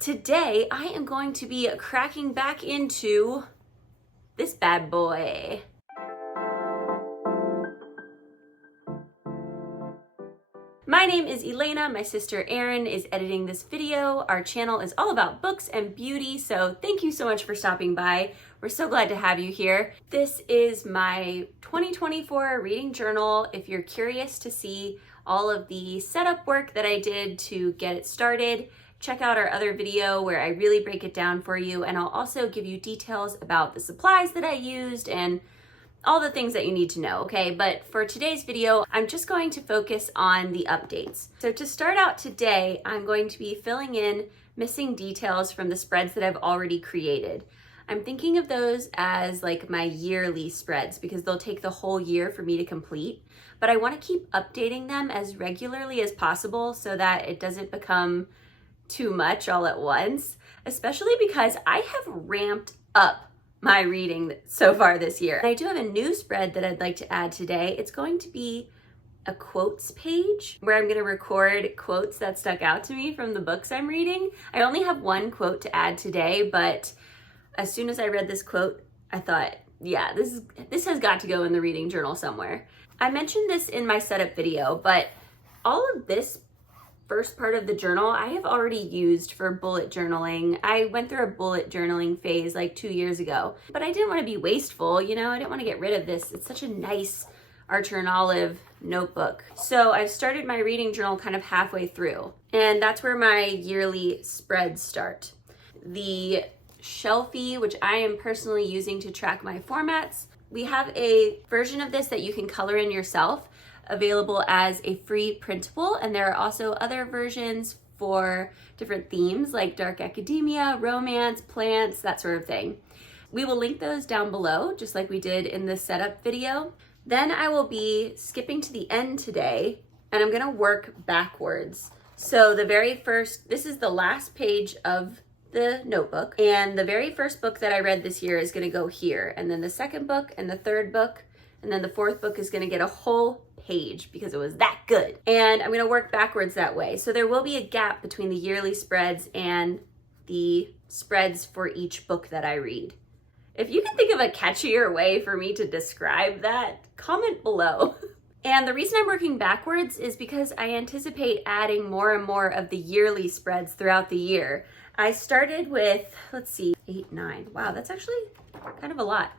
Today I am going to be cracking back into this bad boy. My name is Elena, my sister Erin is editing this video. Our channel is all about books and beauty, so thank you so much for stopping by. We're so glad to have you here. This is my 2024 reading journal. If you're curious to see all of the setup work that I did to get it started, check out our other video where I really break it down for you, and I'll also give you details about the supplies that I used and all the things that you need to know, okay? But for today's video, I'm just going to focus on the updates. So to start out today, I'm going to be filling in missing details from the spreads that I've already created. I'm thinking of those as like my yearly spreads because they'll take the whole year for me to complete, but I want to keep updating them as regularly as possible so that it doesn't become too much all at once, especially because I have ramped up my reading so far this year. And I do have a new spread that I'd like to add today. It's going to be a quotes page where I'm going to record quotes that stuck out to me from the books I'm reading. I only have one quote to add today, but as soon as I read this quote, I thought, yeah, this has got to go in the reading journal somewhere. I mentioned this in my setup video, but all of this first part of the journal I have already used for bullet journaling. I went through a bullet journaling phase like 2 years ago, but I didn't want to be wasteful, you know, I didn't want to get rid of this. It's such a nice Archer and Olive notebook. So I've started my reading journal kind of halfway through, and that's where my yearly spreads start. The Shelfie, which I am personally using to track my formats, we have a version of this that you can color in yourself, available as a free printable, and there are also other versions for different themes like dark academia, romance, plants, that sort of thing. We will link those down below, just like we did in the setup video. Then I will be skipping to the end today, and I'm gonna work backwards. So this is the last page of the notebook, and the very first book that I read this year is gonna go here, and then the second book and the third book, and then the fourth book is gonna get a whole page because it was that good. And I'm gonna work backwards that way. So there will be a gap between the yearly spreads and the spreads for each book that I read. If you can think of a catchier way for me to describe that, comment below. And the reason I'm working backwards is because I anticipate adding more and more of the yearly spreads throughout the year. I started with, let's see, 8, 9. Wow, that's actually kind of a lot.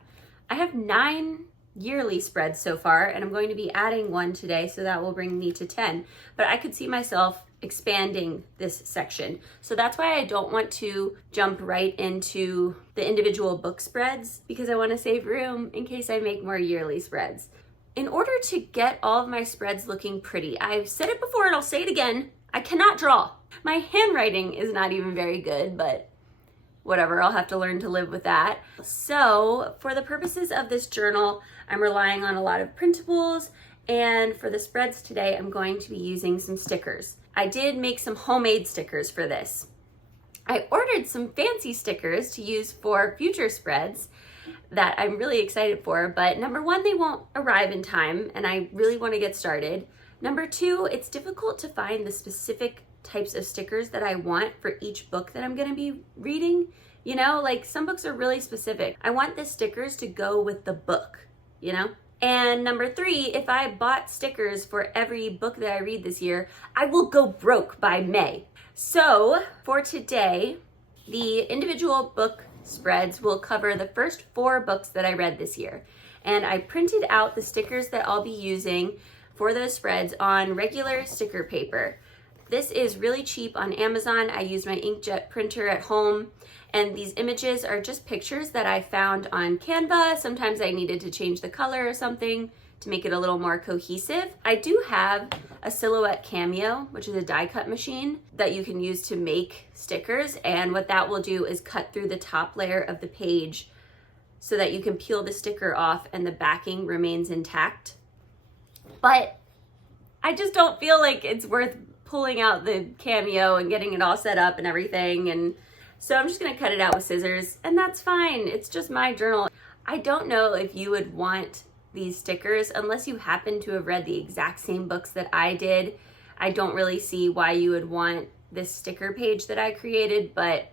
I have 9 yearly spreads so far, and I'm going to be adding one today, so that will bring me to 10. But I could see myself expanding this section. So that's why I don't want to jump right into the individual book spreads, because I want to save room in case I make more yearly spreads. In order to get all of my spreads looking pretty, I've said it before and I'll say it again, I cannot draw. My handwriting is not even very good, but whatever, I'll have to learn to live with that. So for the purposes of this journal, I'm relying on a lot of printables, and for the spreads today, I'm going to be using some stickers. I did make some homemade stickers for this. I ordered some fancy stickers to use for future spreads that I'm really excited for, but number one, they won't arrive in time, and I really want to get started. Number two, it's difficult to find the specific types of stickers that I want for each book that I'm going to be reading. You know, like some books are really specific. I want the stickers to go with the book, you know? And number three, if I bought stickers for every book that I read this year, I will go broke by May. So for today, the individual book spreads will cover the first 4 books that I read this year. And I printed out the stickers that I'll be using for those spreads on regular sticker paper. This is really cheap on Amazon. I used my inkjet printer at home, and these images are just pictures that I found on Canva. Sometimes I needed to change the color or something to make it a little more cohesive. I do have a Silhouette Cameo, which is a die cut machine that you can use to make stickers, and what that will do is cut through the top layer of the page so that you can peel the sticker off and the backing remains intact. But I just don't feel like it's worth pulling out the Cameo and getting it all set up and everything, and so I'm just gonna cut it out with scissors, and that's fine. It's just my journal. I don't know if you would want these stickers unless you happen to have read the exact same books that I did. I don't really see why you would want this sticker page that I created, but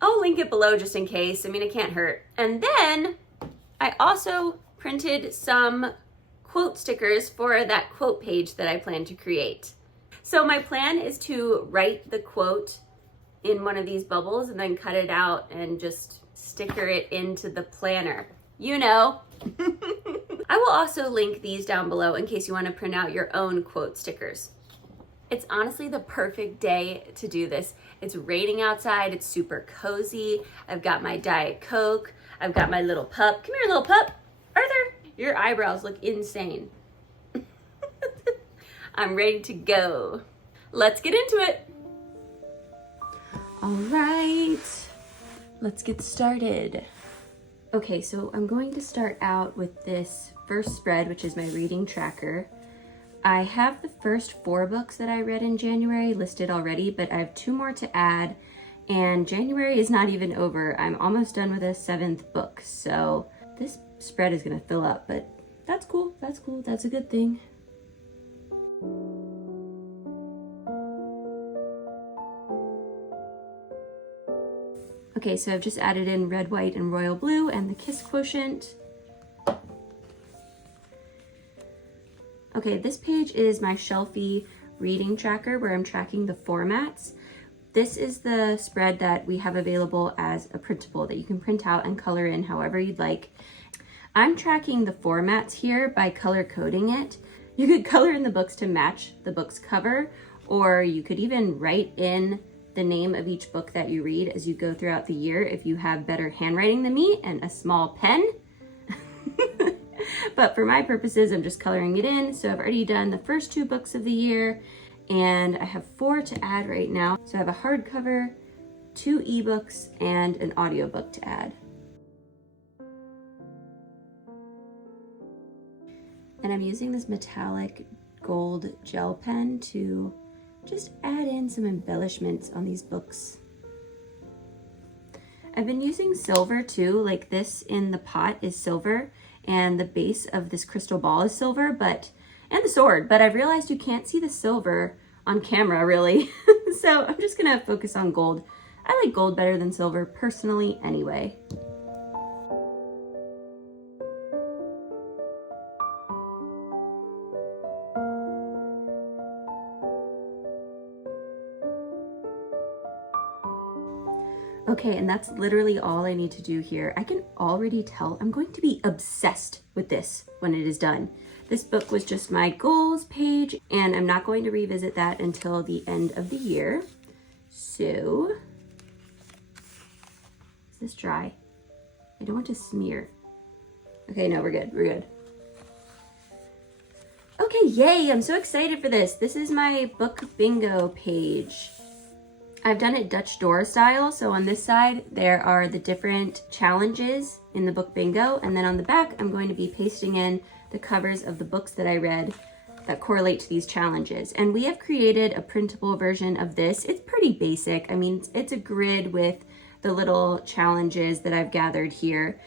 I'll link it below just in case. I mean, it can't hurt. And then I also printed some quote stickers for that quote page that I plan to create. So my plan is to write the quote in one of these bubbles and then cut it out and just sticker it into the planner. You know. I will also link these down below in case you want to print out your own quote stickers. It's honestly the perfect day to do this. It's raining outside, it's super cozy. I've got my Diet Coke, I've got my little pup. Come here, little pup. Arthur, your eyebrows look insane. I'm ready to go. Let's get into it. All right, let's get started. Okay, so I'm going to start out with this first spread, which is my reading tracker. I have the first 4 books that I read in January listed already, but I have 2 more to add, and January is not even over. I'm almost done with a 7th book, so this spread is gonna fill up, but that's cool, that's a good thing. Okay, so I've just added in red, white, and royal blue and the kiss quotient. Okay, this page is my shelfie reading tracker where I'm tracking the formats. This is the spread that we have available as a printable that you can print out and color in however you'd like. I'm tracking the formats here by color coding it. You could color in the books to match the book's cover, or you could even write in the name of each book that you read as you go throughout the year if you have better handwriting than me and a small pen. But for my purposes, I'm just coloring it in. So I've already done the first 2 books of the year, and I have 4 to add right now. So I have a hardcover, 2 ebooks, and an audiobook to add. And I'm using this metallic gold gel pen to just add in some embellishments on these books. I've been using silver too, like this in the pot is silver, and the base of this crystal ball is silver, and the sword, but I've realized you can't see the silver on camera really. So I'm just gonna focus on gold. I like gold better than silver personally anyway. Okay, and that's literally all I need to do here. I can already tell I'm going to be obsessed with this when it is done. This book was just my goals page, and I'm not going to revisit that until the end of the year. So, is this dry? I don't want to smear. Okay, no, we're good. Okay, yay, I'm so excited for this. This is my book bingo page. I've done it Dutch door style, so on this side there are the different challenges in the book bingo, and then on the back I'm going to be pasting in the covers of the books that I read that correlate to these challenges. And we have created a printable version of this. It's pretty basic. I mean, it's a grid with the little challenges that I've gathered here.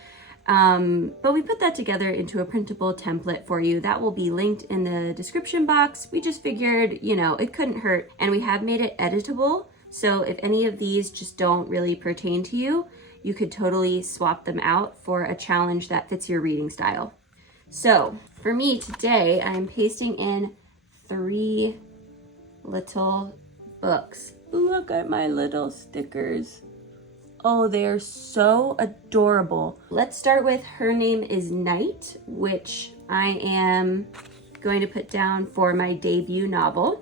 But we put that together into a printable template for you. That will be linked in the description box. We just figured, you know, it couldn't hurt, and we have made it editable. So if any of these just don't really pertain to you, you could totally swap them out for a challenge that fits your reading style. So for me today, I'm pasting in 3 little books. Look at my little stickers. Oh, they're so adorable. Let's start with Her Name is Night, which I am going to put down for my debut novel.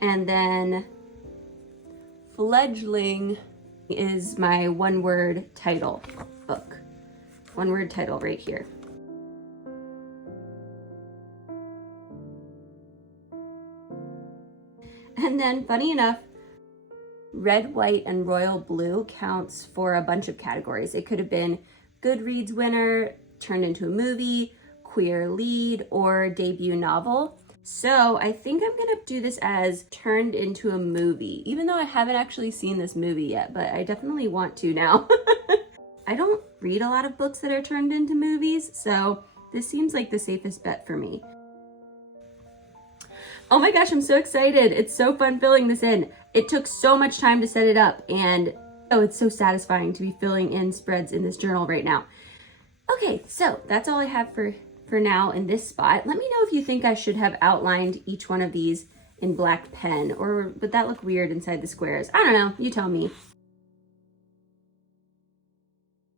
And then Fledgling is my 1-word title book. 1-word title right here. And then, funny enough, red, white, and royal blue counts for a bunch of categories. It could have been Goodreads winner, turned into a movie, queer lead, or debut novel. So I think I'm gonna do this as turned into a movie, even though I haven't actually seen this movie yet, but I definitely want to now. I don't read a lot of books that are turned into movies, so This seems like the safest bet for me. Oh my gosh, I'm so excited. It's so fun filling this in. It took so much time to set it up, and oh, it's so satisfying to be filling in spreads in this journal right now. Okay, so that's all I have for now in this spot. Let me know if you think I should have outlined each one of these in black pen, or would that look weird inside the squares? I don't know, you tell me.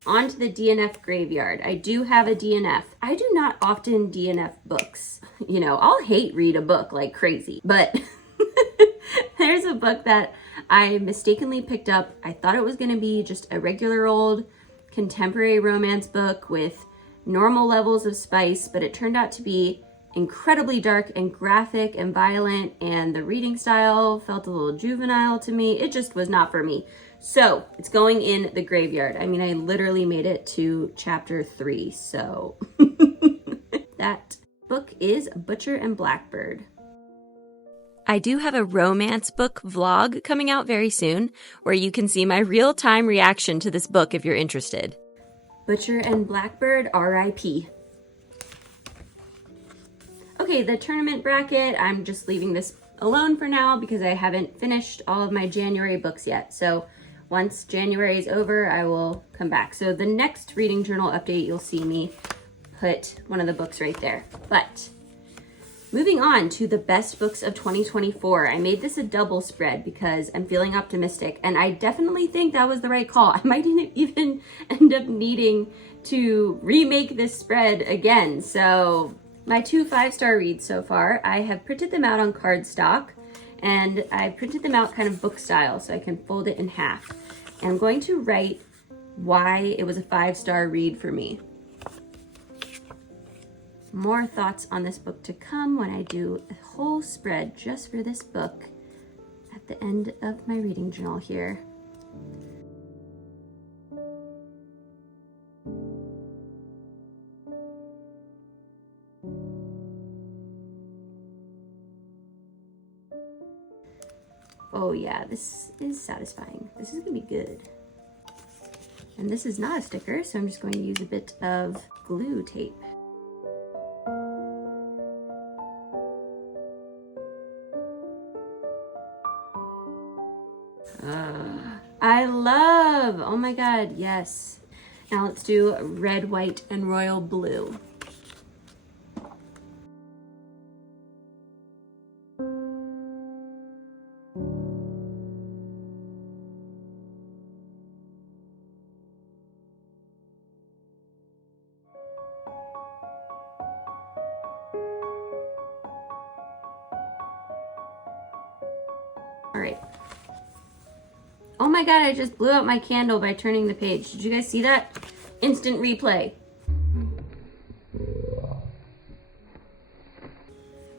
On to the DNF graveyard. I do have a DNF. I do not often DNF books. You know, I'll hate read a book like crazy, but there's a book that I mistakenly picked up. I thought it was gonna be just a regular old contemporary romance book with normal levels of spice, but it turned out to be incredibly dark and graphic and violent, and the reading style felt a little juvenile to me. It just was not for me. So it's going in the graveyard. I mean, I literally made it to chapter 3, so that book is Butcher and Blackbird. I do have a romance book vlog coming out very soon where you can see my real-time reaction to this book if you're interested. Butcher and Blackbird, R.I.P. Okay, the tournament bracket, I'm just leaving this alone for now because I haven't finished all of my January books yet. So once January is over, I will come back. So the next reading journal update, you'll see me put one of the books right there. But moving on to the best books of 2024. I made this a double spread because I'm feeling optimistic, and I definitely think that was the right call. I might even end up needing to remake this spread again. So my 2 5-star reads so far, I have printed them out on cardstock, and I printed them out kind of book style so I can fold it in half. And I'm going to write why it was a 5-star read for me. More thoughts on this book to come when I do a whole spread just for this book at the end of my reading journal here. Oh yeah, this is satisfying. This is gonna be good. And this is not a sticker, so I'm just going to use a bit of glue tape. I love, oh my God, yes. Now let's do red, white, and royal blue. All right. Oh my God, I just blew out my candle by turning the page. Did you guys see that? Instant replay.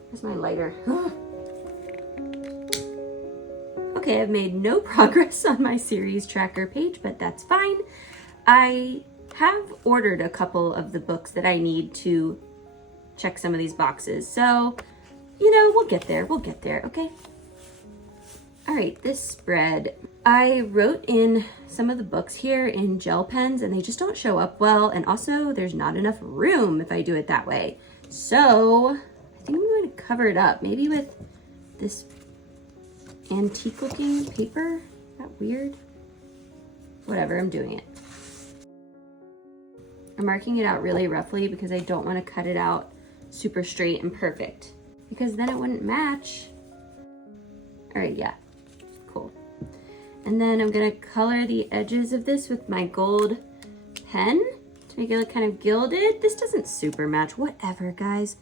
Where's my lighter? Okay, I've made no progress on my series tracker page, but that's fine. I have ordered a couple of the books that I need to check some of these boxes. So, you know, we'll get there, okay? All right, this spread, I wrote in some of the books here in gel pens and they just don't show up well. And also there's not enough room if I do it that way. So I think I'm going to cover it up, maybe with this antique looking paper. Is that weird? Whatever, I'm doing it. I'm marking it out really roughly because I don't want to cut it out super straight and perfect because then it wouldn't match. All right, yeah. Cool. And then I'm gonna color the edges of this with my gold pen to make it look kind of gilded. This doesn't super match. Whatever, guys.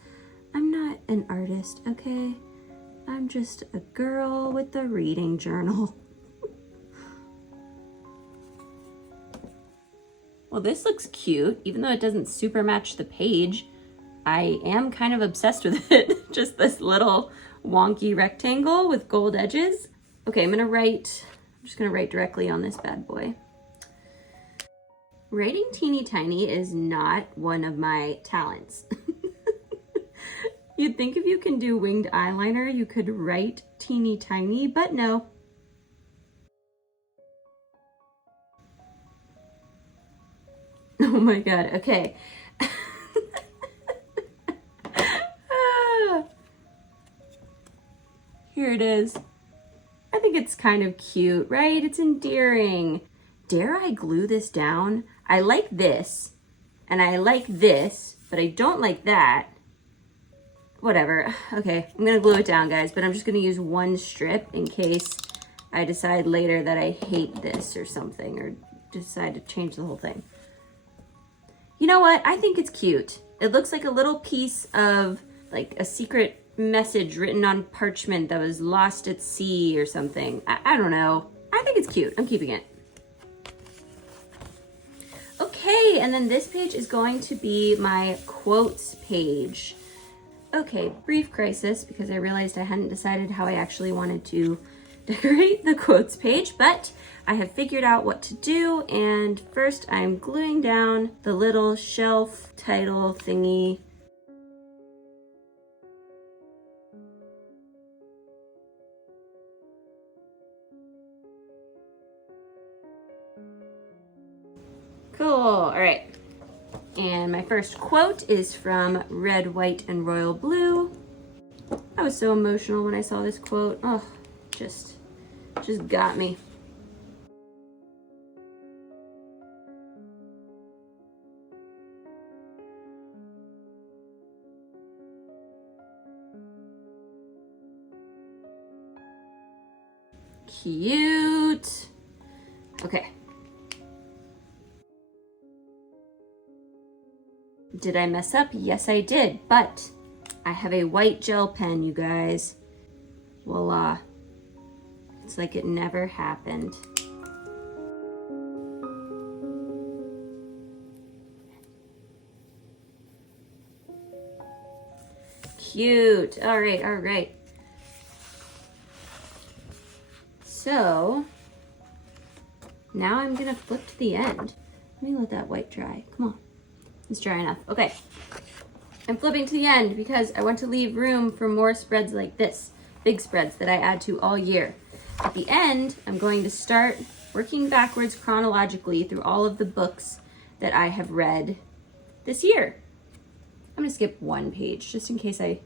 I'm not an artist, okay? I'm just a girl with a reading journal. Well, this looks cute, even though it doesn't super match the page. I am kind of obsessed with it. Just this little wonky rectangle with gold edges. Okay, I'm just gonna write directly on this bad boy. Writing teeny tiny is not one of my talents. You'd think if you can do winged eyeliner, you could write teeny tiny, but no. Oh my God, okay. Here it is. I think it's kind of cute, right? It's endearing. Dare I glue this down? I like this, and I like this, but I don't like that. Whatever. Okay, I'm gonna glue it down, guys, but I'm just gonna use one strip in case I decide later that I hate this or something, or decide to change the whole thing. You know what? I think it's cute. It looks like a little piece of like a secret message written on parchment that was lost at sea or something. I don't know. I think it's cute. I'm keeping it. Okay, and then this page is going to be my quotes page. Okay, brief crisis because I realized I hadn't decided how I actually wanted to decorate the quotes page, but I have figured out what to do, and first I'm gluing down the little shelf title thingy. Cool, all right. And my first quote is from Red, White, and Royal Blue. I was so emotional when I saw this quote. Oh, just got me. Cute. Okay. Did I mess up? Yes, I did, but I have a white gel pen, you guys. Voila. It's like it never happened. Cute. All right, all right. So now I'm gonna flip to the end. Let me let that white dry. Come on. It's dry enough. Okay. I'm flipping to the end because I want to leave room for more spreads like this. Big spreads that I add to all year. At the end, I'm going to start working backwards chronologically through all of the books that I have read this year. I'm gonna skip one page just in case I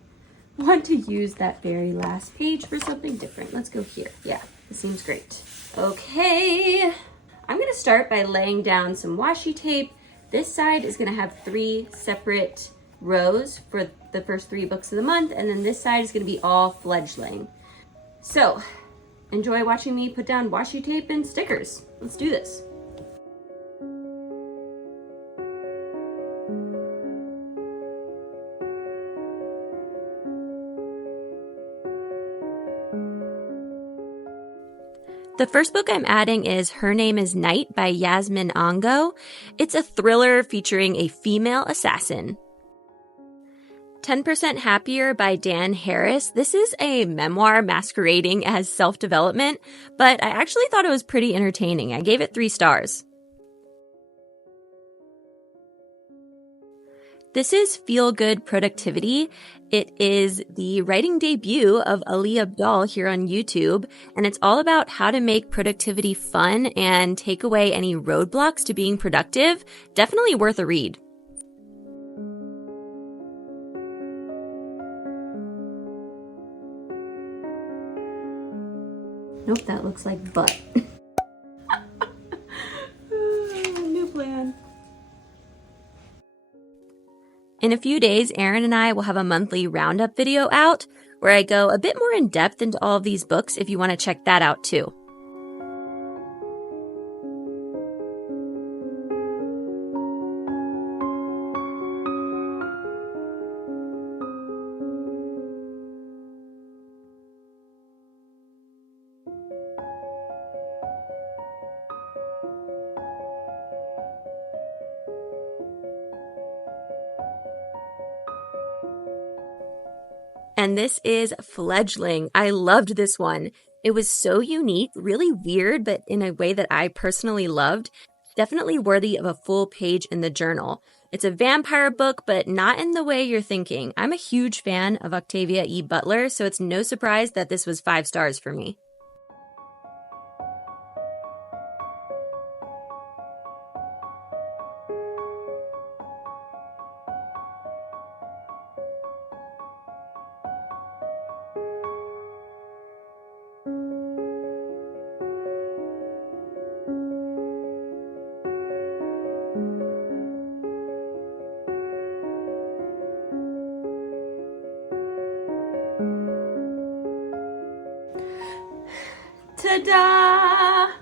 want to use that very last page for something different. Let's go here. Yeah, this seems great. Okay, I'm gonna start by laying down some washi tape. This side is gonna have 3 separate rows for the first 3 books of the month, and then this side is gonna be all fledgling. So, enjoy watching me put down washi tape and stickers. Let's do this. The first book I'm adding is Her Name is Night by Yasmin Ongo. It's a thriller featuring a female assassin. 10% Happier by Dan Harris. This is a memoir masquerading as self-development, but I actually thought it was pretty entertaining. I gave it 3 stars. This is Feel Good Productivity. It is the writing debut of Ali Abdal here on YouTube, and it's all about how to make productivity fun and take away any roadblocks to being productive. Definitely worth a read. Nope, that looks like butt. New plan. In a few days, Erin and I will have a monthly roundup video out where I go a bit more in depth into all of these books if you want to check that out too. And this is Fledgling. I loved this one. It was so unique, really weird, but in a way that I personally loved. Definitely worthy of a full page in the journal. It's a vampire book, but not in the way you're thinking. I'm a huge fan of Octavia E. Butler, so it's no surprise that this was 5 stars for me. Ta-da!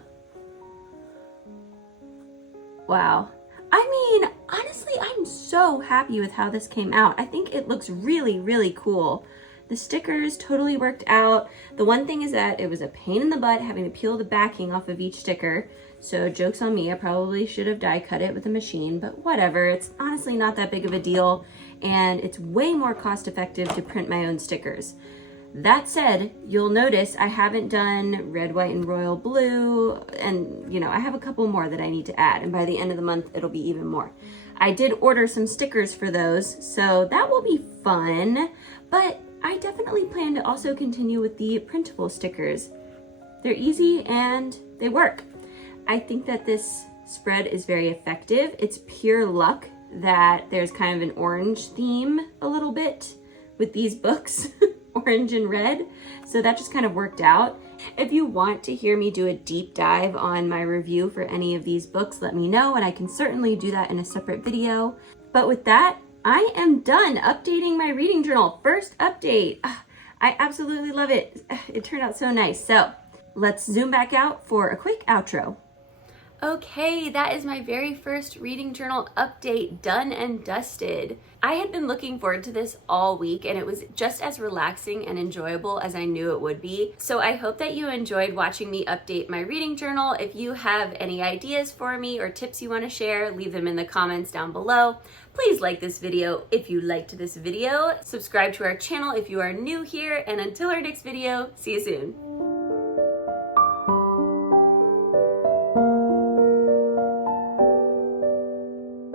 Wow. I mean, honestly, I'm so happy with how this came out. I think it looks really, really cool. The stickers totally worked out. The one thing is that it was a pain in the butt having to peel the backing off of each sticker. So joke's on me, I probably should have die cut it with a machine, but whatever. It's honestly not that big of a deal, and it's way more cost effective to print my own stickers. That said, you'll notice I haven't done red, white, and royal blue, and you know, I have a couple more that I need to add, and by the end of the month, it'll be even more. I did order some stickers for those, so that will be fun, but I definitely plan to also continue with the printable stickers. They're easy and they work. I think that this spread is very effective. It's pure luck that there's kind of an orange theme a little bit with these books. Orange and red, so that just kind of worked out. If you want to hear me do a deep dive on my review for any of these books, let me know and I can certainly do that in a separate video. But with that, I am done updating my reading journal. First update. I absolutely love it. It turned out so nice. So let's zoom back out for a quick outro. Okay, that is my very first reading journal update done and dusted. I had been looking forward to this all week and it was just as relaxing and enjoyable as I knew it would be. So I hope that you enjoyed watching me update my reading journal. If you have any ideas for me or tips you want to share, leave them in the comments down below. Please like this video if you liked this video. Subscribe to our channel if you are new here, and until our next video, see you soon.